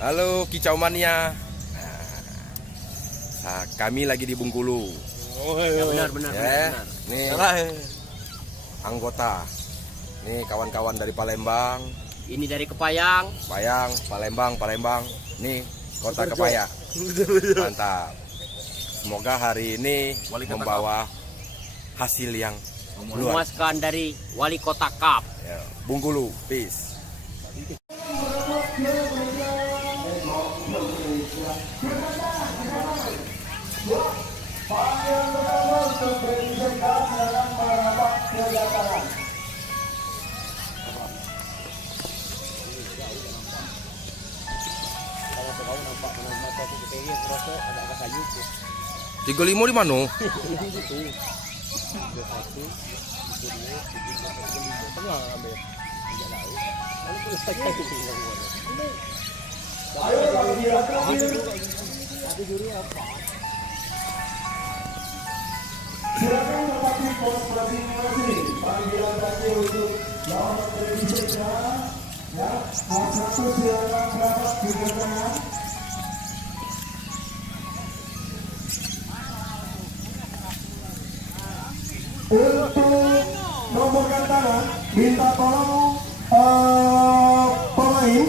Halo Kicau Mania. Nah, kami lagi di Bengkulu. Ya, benar. Nih anggota. Nih kawan-kawan dari Palembang. Ini dari Kepayang. Palembang. Nih kota Kepaya. Mantap. Semoga hari ini membawa hasil yang Memuaskan dari Wali Kota Kap. Ya, Bengkulu, peace. Tiga lima di mana? Silakan menempati pos masing-masing. Panggilan terakhir untuk lawan Indonesia. Ya, satu silakan berangkat di tengah. Untuk nomor gantangan, minta tolong pemain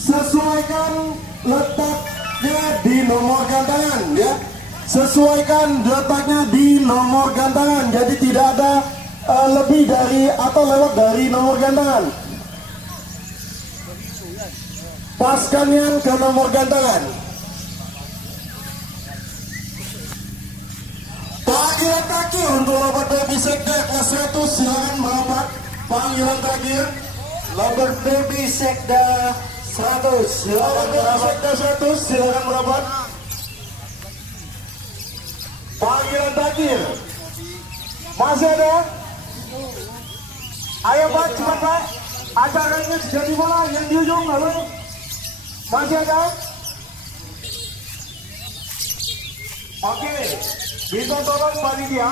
sesuaikan letaknya di nomor gantangan, ya. Sesuaikan letaknya di nomor gantangan, jadi tidak ada lebih dari atau lewat dari nomor gantangan. Paskannya ke nomor gantangan. Panggilan terakhir untuk Robert Baby Sekda kelas 100, silakan merapat. Panggilan terakhir Robert Baby Sekda 100, silakan merapat. Panggilan terakhir masih ada? Ayo Pak, cepat Pak, acaranya sudah dimulai. Yang di ujung lalu masih ada? Oke, bisa tolong panitia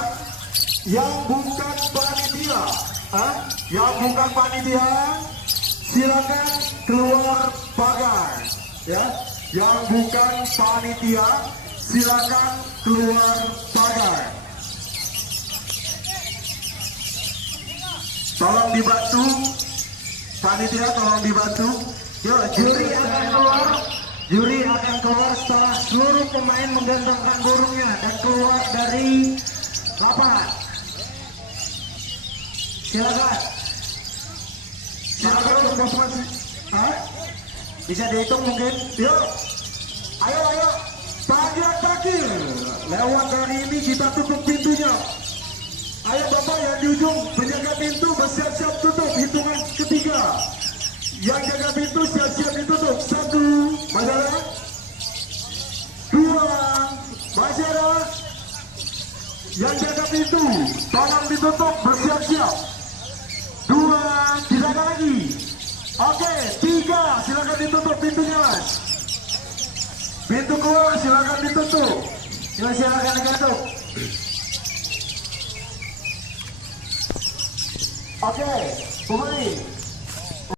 yang bukan panitia, silakan keluar pagar, ya. Yang bukan panitia, silakan keluar pagar. Tolong dibantu, panitia tolong dibantu. Yuk, juri akan keluar setelah seluruh pemain menggantungkan burungnya dan keluar dari lapangan. Silakan masing-masing. Bisa dihitung mungkin. Yuk, ayo. Panggilan terakhir, lewat dari ini kita tutup pintunya. Ayo Bapak yang di ujung, penjaga pintu bersiap-siap tutup. Hitungan ketiga, yang jaga pintu siap-siap ditutup. 1, masih ada? 2, masih ada? Yang jaga pintu, tolong ditutup, bersiap-siap. 2, tidak ada lagi. Oke, 3, silakan ditutup pintunya Mas. Pintu keluar silakan ditutup. Silakan ditutup. Oke, pemain